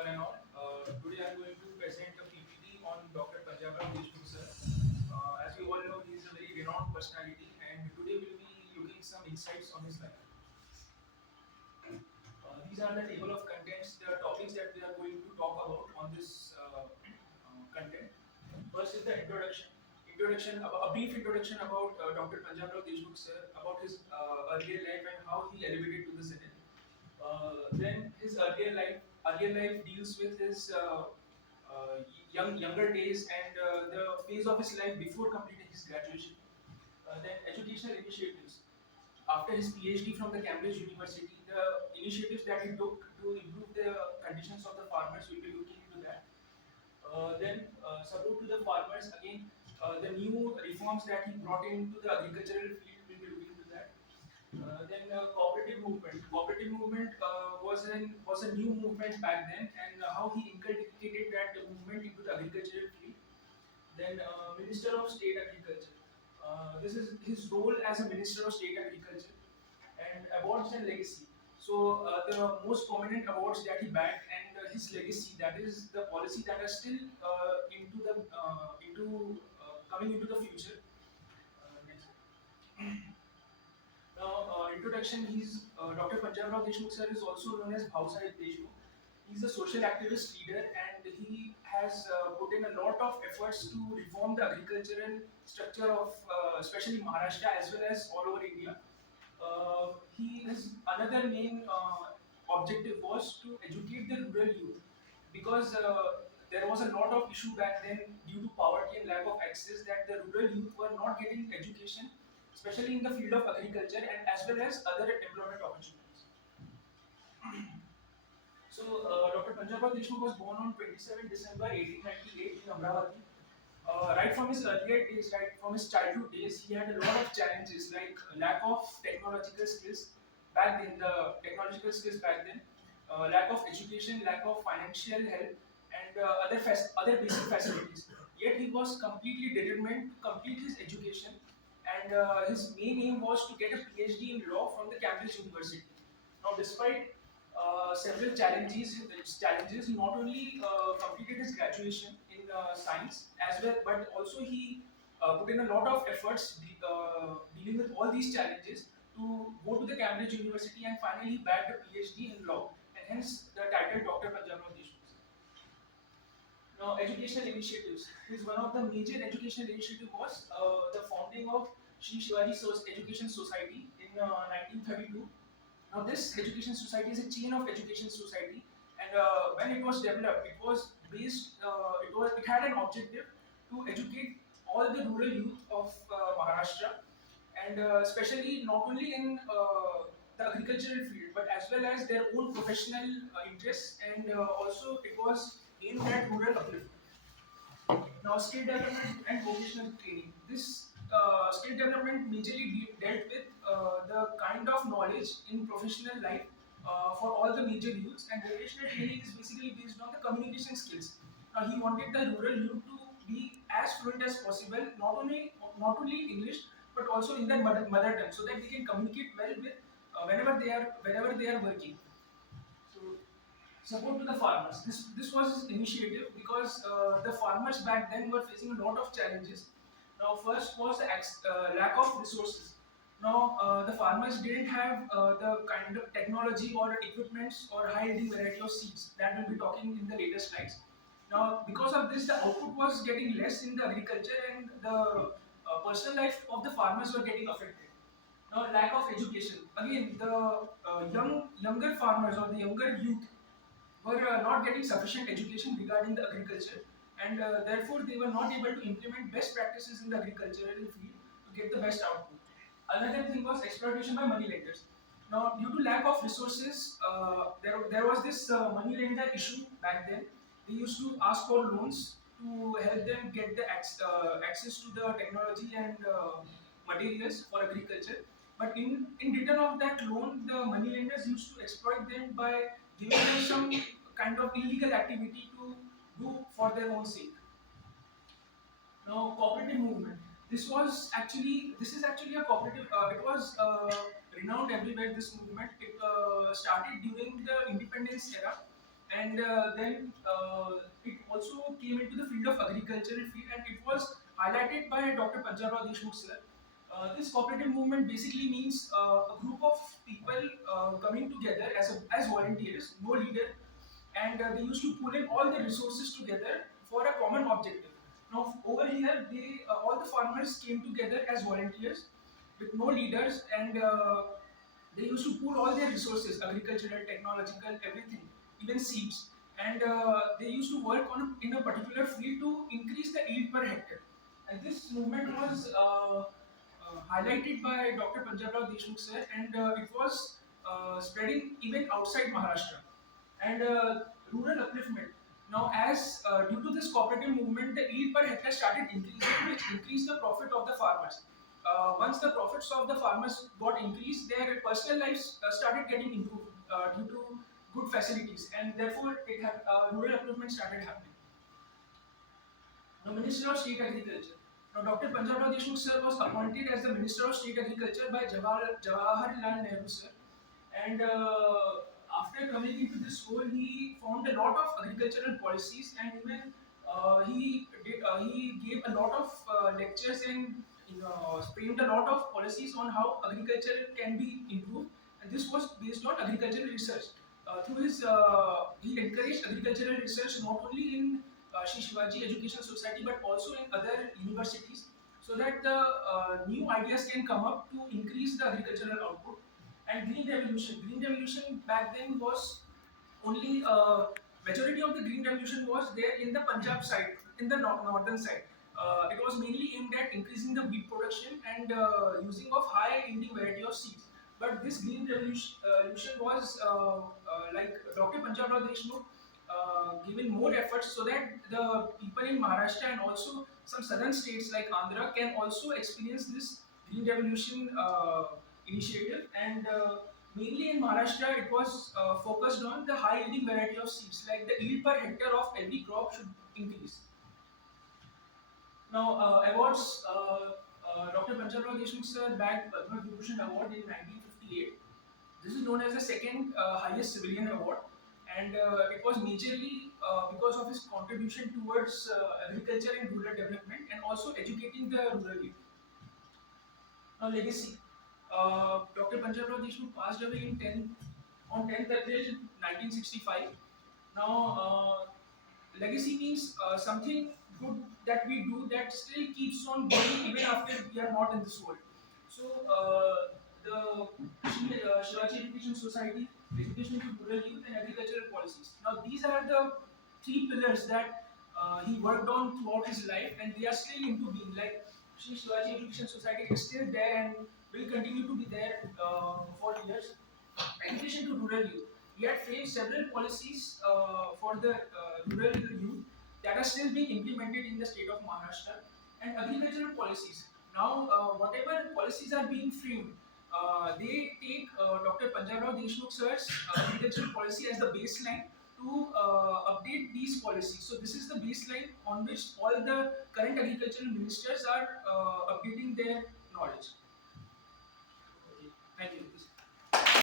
one and all. Today I'm going to present a PPT on Dr. Panjabrao Deshmukh sir. As we all know, he is a very renowned personality, and today we'll be looking some insights on his life. These are the table of contents, the topics that we are going to talk about on this content. First is the introduction. A brief introduction about Dr. Panjabrao Deshmukh sir, about his earlier life and how he elevated to the zenith. Then his earlier life deals with his younger days and the phase of his life before completing his graduation. Then educational initiatives. After his PhD from the Cambridge University, the initiatives that he took to improve the conditions of the farmers, will be looking into that. Then support to the farmers, again, the new reforms that he brought into the agricultural field, will be looking into that. Then cooperative movement. Cooperative movement was a new movement back then, and how he inculcated that movement into the agricultural field. Then Minister of State Agriculture. This is his role as a Minister of State Agriculture. And awards and legacy. So the most prominent awards that he bagged and his legacy, that is the policy that are still coming into the future. Next. Now, introduction. He's Dr. Panjabrao Deshmukh sir is also known as Bhau Sahib Deshmukh. He's a social activist leader, and he has put in a lot of efforts to reform the agricultural structure of especially Maharashtra as well as all over India. His another main objective was to educate the rural youth, because there was a lot of issue back then due to poverty and lack of access, that the rural youth were not getting education, especially in the field of agriculture and as well as other employment opportunities. So, Dr. Panjabrao Deshmukh was born on 27 December 1898 in Amravati. Right from his earlier days, right from his childhood days, he had a lot of challenges like lack of technological skills back then, lack of education, lack of financial help, and other basic facilities. Yet he was completely determined to complete his education, and his main aim was to get a PhD in law from the Cambridge University. Now, despite several challenges, he not only completed his graduation in science as well, but also he put in a lot of efforts dealing with all these challenges to go to the Cambridge University and finally bagged a PhD in law, and hence the title Dr. Panjabrao Deshmukh. Now, educational initiatives. His one of the major educational initiative was the founding of Sri Shivaji Education Society in 1932. Now, this education society is a chain of education society, and when it was developed, it had an objective to educate all the rural youth of Maharashtra, and especially not only in the agricultural field, but as well as their own professional interests, and also it was aimed at rural upliftment. Now, skill development and vocational training. This skill development majorly dealt with the kind of knowledge in professional life for all the major youths, and vocational training is basically based on the communication skills. Now, he wanted the rural youth to be as fluent as possible, not only in English but also in their mother tongue, so that they can communicate well with whenever they are working. So, support to the farmers. This was his initiative, because the farmers back then were facing a lot of challenges. Now, first was the lack of resources. Now, the farmers didn't have the kind of technology or equipments or high yielding variety of seeds that we'll be talking in the later slides. Now, because of this, the output was getting less in the agriculture, and the personal life of the farmers were getting affected. Now, lack of education. Again, the younger farmers or the younger youth were not getting sufficient education regarding the agriculture, and therefore they were not able to implement best practices in the agricultural field to get the best output. Another thing was exploitation by money lenders. Now, due to lack of resources, there was this money lender issue back then. They used to ask for loans to help them get the access to the technology and materials for agriculture. But in return of that loan, the money lenders used to exploit them by giving them some kind of illegal activity to do for their own sake. Now, cooperative movement. This is actually a cooperative. It was renowned everywhere. This movement, it started during the independence era, and then it also came into the field of agricultural field, and it was highlighted by Dr. Panjabrao Deshmukh sir. This cooperative movement basically means a group of people coming together as volunteers, no leader, and they used to pull in all the resources together for a common objective. Now over here, all the farmers came together as volunteers with no leaders, and they used to pool all their resources, agricultural, technological, everything, even seeds, and they used to work in a particular field to increase the yield per hectare. And this movement was highlighted by Dr. Panjabrao Deshmukh sir, and it was spreading even outside Maharashtra. And rural upliftment. Now, as due to this cooperative movement, the yield per hectare started increasing, which increased the profit of the farmers. Once the profits of the farmers got increased, their personal lives started getting improved due to good facilities, and therefore rural upliftment started happening. The Minister of State Agriculture. Now, Dr. Panjabrao Deshmukh sir was appointed as the Minister of State Agriculture by Jawaharlal Nehru sir, and after coming into this role, he formed a lot of agricultural policies, and even he gave a lot of lectures and framed a lot of policies on how agriculture can be improved. And this was based on agricultural research. He encouraged agricultural research not only in Shri Shivaji Education Society but also in other universities, so that the new ideas can come up to increase the agricultural output. And green revolution. Green revolution back then was only majority of the green revolution was there in the Punjab side, in the northern side. It was mainly aimed at increasing the wheat production and using of high yielding variety of seeds. But this green revolution was like Dr. Panjabrao Deshmukh given more efforts so that the people in Maharashtra and also some southern states like Andhra can also experience this green revolution initiative, and mainly in Maharashtra it was focused on the high yielding variety of seeds, like the yield per hectare of every crop should increase. Now awards, Dr. Panjabrao Deshmukh sir bagged Padma Vibhushan Award in 1958. This is known as the second highest civilian award, and it was majorly because of his contribution towards agriculture and rural development, and also educating the rural youth. Now, legacy. Dr. Panjabrao Deshmukh passed away on 10th April 1965. Now, legacy means something good that we do that still keeps on going even after we are not in this world. So, the Shivaji Education Society, education to rural youth, and agricultural policies. Now, these are the three pillars that he worked on throughout his life, and they are still into being. Like Shri Shivaji Education Society is still there and will continue to be there for years. Education to rural youth. We had framed several policies for the rural youth that are still being implemented in the state of Maharashtra, and agricultural policies. Now, whatever policies are being framed, they take Dr. Panjabrao Deshmukh sir's agricultural policy as the baseline to update these policies. So this is the baseline on which all the current agricultural ministers are updating their knowledge. Okay. Thank you.